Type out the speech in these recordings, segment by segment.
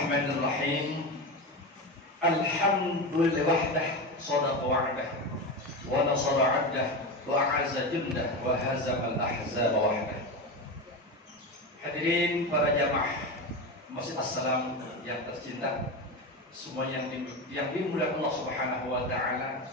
Bismillahirrahmanirrahim. Alhamdulillah wahdah sadaqa wa'dah wa nasara 'abdah wa a'azza jundah wa hazamal ahzaba wahdah. Hadirin para jamaah Masjid As-Salam yang tercinta, semua yang dimuliakan Allah Subhanahu wa taala.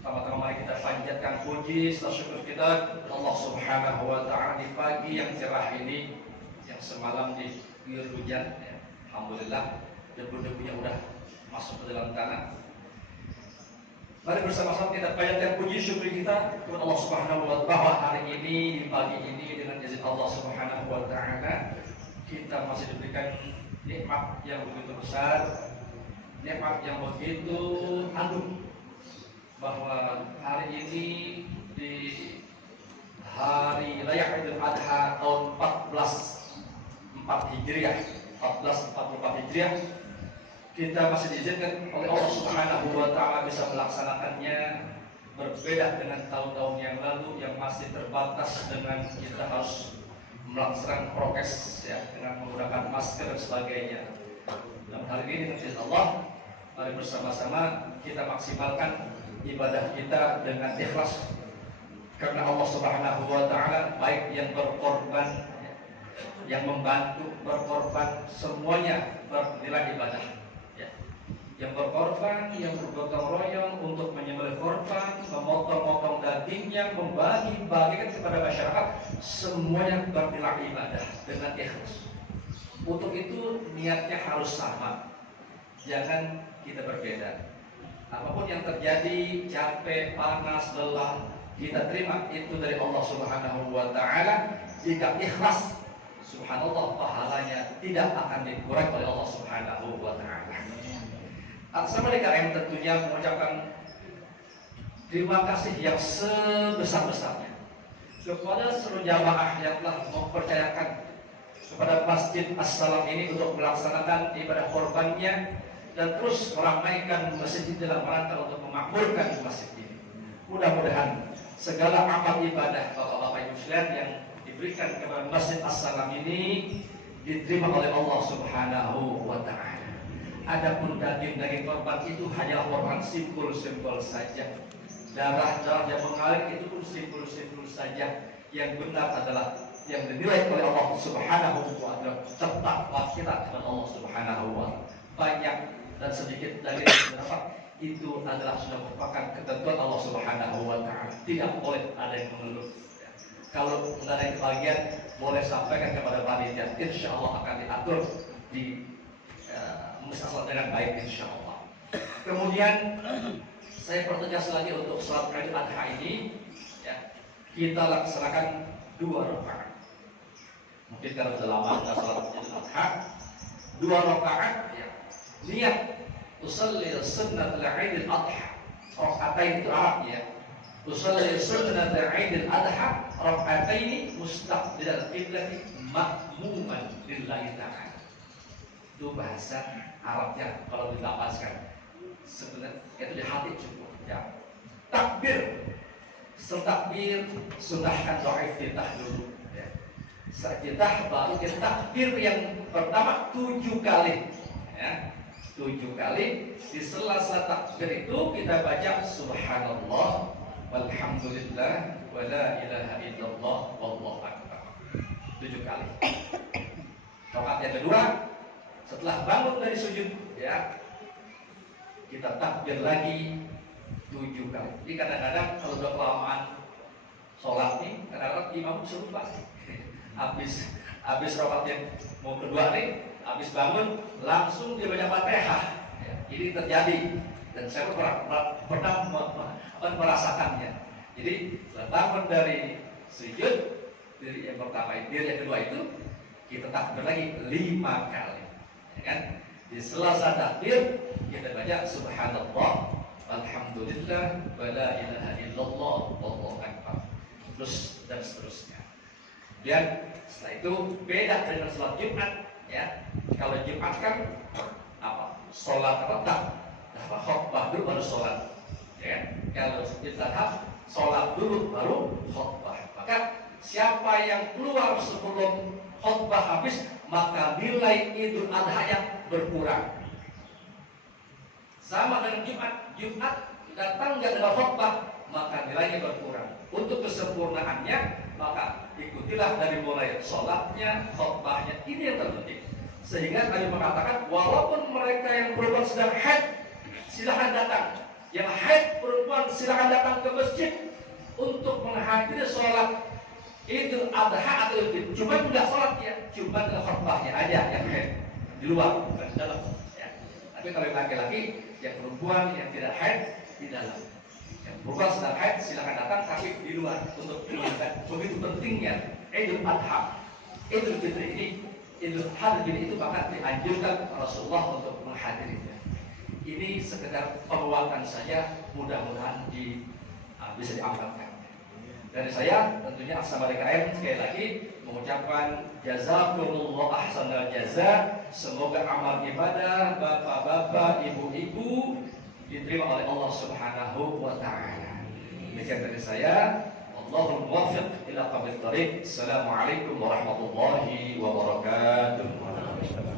Pertama-tama mari kita panjatkan puji serta syukur kita Allah Subhanahu wa taala di pagi yang cerah ini, yang semalam diguyur hujan ya. Alhamdulillah debu-debunya udah masuk ke dalam tanah. Mari bersama-sama kita panjatkan puji syukur kita kepada Allah Subhanahu wa taala bahwa hari ini, di pagi ini, dengan izin Allah Subhanahu wa taala kita masih diberikan nikmat yang begitu besar, nikmat yang begitu agung, bahwa hari ini di hari Raya Idul Adha tahun 1444 Hijriah kita masih diizinkan oleh Allah Subhanahu wa taala bisa melaksanakannya, berbeda dengan tahun-tahun yang lalu yang masih terbatas dengan kita harus melaksanakan prokes ya, dengan menggunakan masker dan sebagainya. Dan hari ini dengan izin Allah, mari bersama-sama kita maksimalkan ibadah kita dengan ikhlas, karena Allah Subhanahu wa taala baik yang berkorban, yang membantu berkorban, semuanya bernilai ibadah ya. Yang berkorban, yang bergotong royong untuk menyembelih korban, memotong-motong dagingnya, membagi-bagikan kepada masyarakat, semuanya bernilai ibadah dengan ikhlas. Untuk itu niatnya harus sama, jangan kita berbeda. Apapun yang terjadi, capek, panas, lelah, kita terima itu dari Allah Subhanahu wa taala. Jika ikhlas, subhanallah, pahalanya tidak akan dikurangi oleh Allah Subhanahu wa taala. Atas nama yang tentunya mengucapkan terima kasih yang sebesar-besarnya kepada seluruh jamaah yang telah mempercayakan kepada Masjid As-Salam ini untuk melaksanakan ibadah korbannya dan terus meramaikan masjid ini dalam rangka untuk memakmurkan masjid ini. Mudah-mudahan segala amal ibadah Bapak-bapak Ibu sekalian yang diberikan kepada Masjid As-Salam ini diterima oleh Allah Subhanahu wa taala. Adapun daging-daging korban itu hanyalah korban simpul-simpul saja. Darah-darah yang mengalir itu pun simpul-simpul saja. Yang benar adalah yang dinilai oleh Allah Subhanahu wa taala takwa kita kepada Allah Subhanahu wa taala. Banyak dan sedikit dari berapa itu adalah sudah merupakan ketentuan Allah Subhanahu wa taala. Tidak boleh ada yang mengeluh. Kalau ada yang kebagian, boleh sampaikan kepada panitia. Insya Allah akan diatur di musyawarah dengan baik, insya Allah. Kemudian saya pertegas lagi untuk sholat Idul Adha ini, ya, kita laksanakan 2 rakaat. Mungkin kalau sudah lama kita sholat Idul Adha, 2 rakaat, ya. Niat usalli sunnatul Idul Adha, rakaatain itu Arab ya. Usalli sunnatul Idul Adha, rakaatain mustaqbilal qiblati ma'muman lillahi ta'ala. Itu bahasa Arabnya kalau dilafazkan sebenarnya itu di hati cukup ya. Takbir, setakbir sunahkan doa iftitah dulu ya. Iftitah baru kita takbir yang pertama 7 kali ya. 7 kali. Di sela-sela takbir itu kita baca subhanallah walhamdulillah wa la ilaha illallah wallahu akbar 7 kali. Rakaat yang kedua, setelah bangun dari sujud ya, kita takbir lagi 7 kali. Jadi kadang-kadang kalau sudah kelamaan sholat nih, kadang-kadang imam lupa. Habis rakaat yang mau kedua nih, habis bangun langsung dia baca Fatihah. Ya, ini terjadi dan saya pernah merasakannya. Jadi setelah bangun dari sujud, dari yang pertama, dari yang kedua itu kita takbir lagi 5 kali. Ya kan? Di sela-sela takbir kita baca subhanallah walhamdulillah wa la ilaha illallah wallahu akbar. Terus dan seterusnya. Dan setelah itu beda dengan sholat Jumat ya. Kalau Jumat kan apa? Sholat apa? Khutbah dulu baru sholat. Ya. Kalau Idul Adha sholat dulu baru khutbah. Maka siapa yang keluar sebelum khutbah habis, maka nilai Idul Adha-nya berkurang. Sama dengan Jumat datang nggak ada khutbah, maka nilainya berkurang. Untuk kesempurnaannya, maka ikutilah dari mulai sholatnya, khutbahnya. Ini yang terpenting. Sehingga tadi mengatakan, walaupun mereka yang perempuan sedang haid, silahkan datang. Yang haid perempuan silahkan datang ke masjid untuk menghadiri sholat Idul Adha atau Idul. Cuma nggak sholat ya, cuma khutbahnya aja yang haid di luar, bukan di dalam. Ya. Tapi kalau yang laki-laki, yang perempuan yang tidak haid di dalam. Yang perempuan sedang haid silahkan datang, tapi di luar untuk menunjukkan begitu pentingnya Idul Adha, Idul Fitri ini. Idul Adha itu bahkan dianjurkan Rasulullah untuk menghadirinya. Ini sekedar penguatan saja, mudah-mudahan bisa diamalkan. Dari saya tentunya Asma DKM sekali lagi mengucapkan jazakumullah ahsanal jaza. Semoga amal ibadah bapak-bapak, ibu-ibu diterima oleh Allah Subhanahu wa taala. Demikian dari saya. Allahul muwaffiq ila aqwamit thoriq. Assalamualaikum warahmatullahi wabarakatuh.